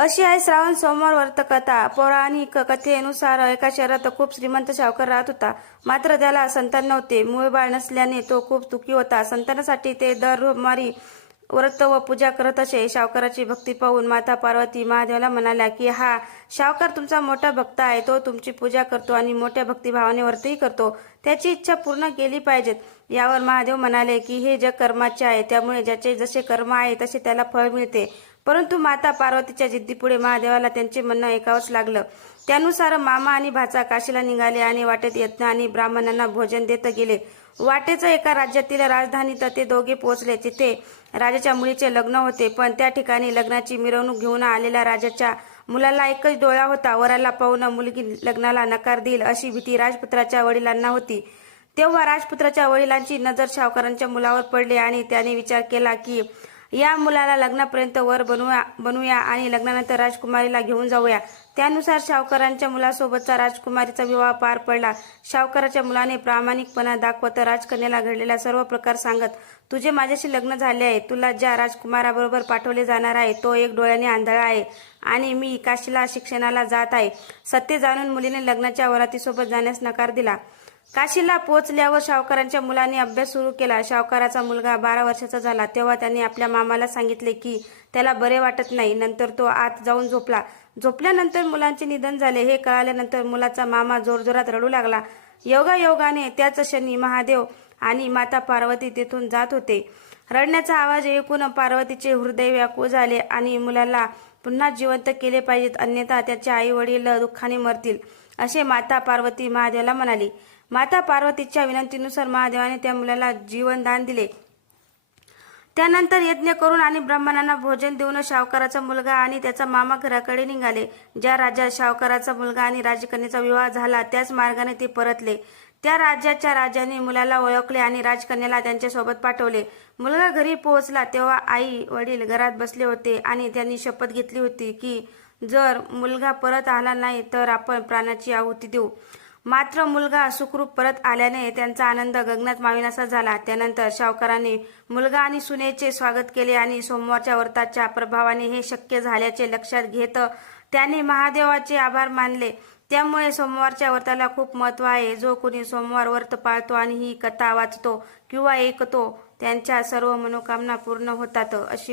अशी आहे श्रावण सोमवार व्रतकथा. पौराणिक कथेनुसार एका शहरात खूप श्रीमंत शावकर राहत होता. मात्र त्याला संतान नव्हते. मूळ बाळ नसल्याने तो खूप दुःखी होता. संतानासाठी ते दर सोमवारी व्रत व पूजा करत असे. शावकराची भक्ती पाहून माता पार्वती महादेवाला म्हणाल्या की हा शावकर तुमचा मोठा भक्त आहे. तो तुमची पूजा करतो आणि मोठ्या भक्तिभावाने व्रतही करतो. त्याची इच्छा पूर्ण केली पाहिजेत. यावर महादेव म्हणाले की हे जग कर्माचे आहे त्यामुळे ज्याचे जसे कर्म आहे तसे त्याला फळ मिळते. परंतु माता पार्वतीच्या जिद्दीपुढे महादेवाला त्यांचे म्हणणं ऐकावंच लागलं. त्यानुसार मामा आणि भाचा काशीला निघाले आणि वाटेत यत्न आणि ब्राह्मणांना भोजन देत गेले. वाटेचं एका राज्यातील राजधानीत ते दोघे पोहोचले तिथे राजाच्या मुलीचे लग्न होते. पण त्या ठिकाणी लग्नाची मिरवणूक घेऊन आलेल्या राजाच्या मुलाला एकच डोळा होता. वराला पाहून मुलगी लग्नाला नकार देईल अशी भीती राजपुत्राच्या वडिलांना होती. तेव्हा राजपुत्राच्या वडिलांची नजर शावकरांच्या मुलावर पडली आणि त्याने विचार केला की या मुलाला लग्नापर्यंत वर बनवूया बनवूया आणि लग्नानंतर राजकुमारीला घेऊन जाऊया. त्यानुसार शावकरांच्या मुलासोबतचा राजकुमारीचा विवाह पार पडला. शावकराच्या मुलाने प्रामाणिकपणा दाखवत राजकन्याला घडलेला सर्व प्रकार सांगत तुझे माझ्याशी लग्न झाले आहे. तुला ज्या राजकुमाराबरोबर पाठवले जाणार आहे तो एक डोळ्याने आंधळा आहे आणि मी काशीला शिक्षणाला जात आहे. सत्य जाणून मुलीने लग्नाच्या वरातीसोबत जाण्यास नकार दिला. काशीला पोहोचल्यावर सावकारांच्या मुलाने अभ्यास सुरू केला. शावकाराचा मुलगा बारा वर्षाचा झाला. तेव्हा त्यांनी आपल्या मामाला सांगितले की त्याला बरे वाटत नाही. नंतर तो आत जाऊन झोपला. झोपल्यानंतर मुलांचे निधन झाले. हे कळाल्यानंतर मुलाचा मामा जोरजोरात रडू लागला. योगायोगाने त्याच क्षणी महादेव आणि माता पार्वती तेथून जात होते. रडण्याचा आवाज ऐकून पार्वतीचे हृदय व्याकुळ झाले आणि मुलाला पुन्हा जिवंत केले पाहिजेत. अन्यथा त्याचे आई वडील दुःखाने मरतील असे माता पार्वती महादेवाला म्हणाली. माता पार्वतीच्या विनंतीनुसार महादेवाने त्या मुलाला जीवनदान दिले. त्यानंतर यज्ञ करून आणि ब्राह्मणांना भोजन देऊन शावकाराचा मुलगा आणि त्याचा मामा घराकडे निघाले. ज्या राज्यात शावकाराचा मुलगा आणि राजकन्याचा विवाह झाला त्याच मार्गाने ते परतले. त्या राज्याच्या राजाने मुलाला ओळखले आणि राजकन्याला त्यांच्यासोबत पाठवले. मुलगा घरी पोहोचला तेव्हा आई वडील घरात बसले होते आणि त्यांनी शपथ घेतली होती की जर मुलगा परत आला नाही तर आपण प्राणाची आहुती देऊ. मात्र मुलगा सुखरूप परत आल्याने त्यांचा आनंद गगनात माविनासा झाला. त्यानंतर शावकरांनी मुलगा आणि सुनेचे स्वागत केले आणि सोमवारच्या व्रताच्या प्रभावाने हे शक्य झाल्याचे लक्षात घेत त्याने महादेवाचे आभार मानले. त्यामुळे सोमवारच्या व्रताला खूप महत्त्व आहे. जो कोणी सोमवार व्रत पाळतो आणि ही कथा वाचतो किंवा ऐकतो त्यांच्या सर्व मनोकामना पूर्ण होतात अशी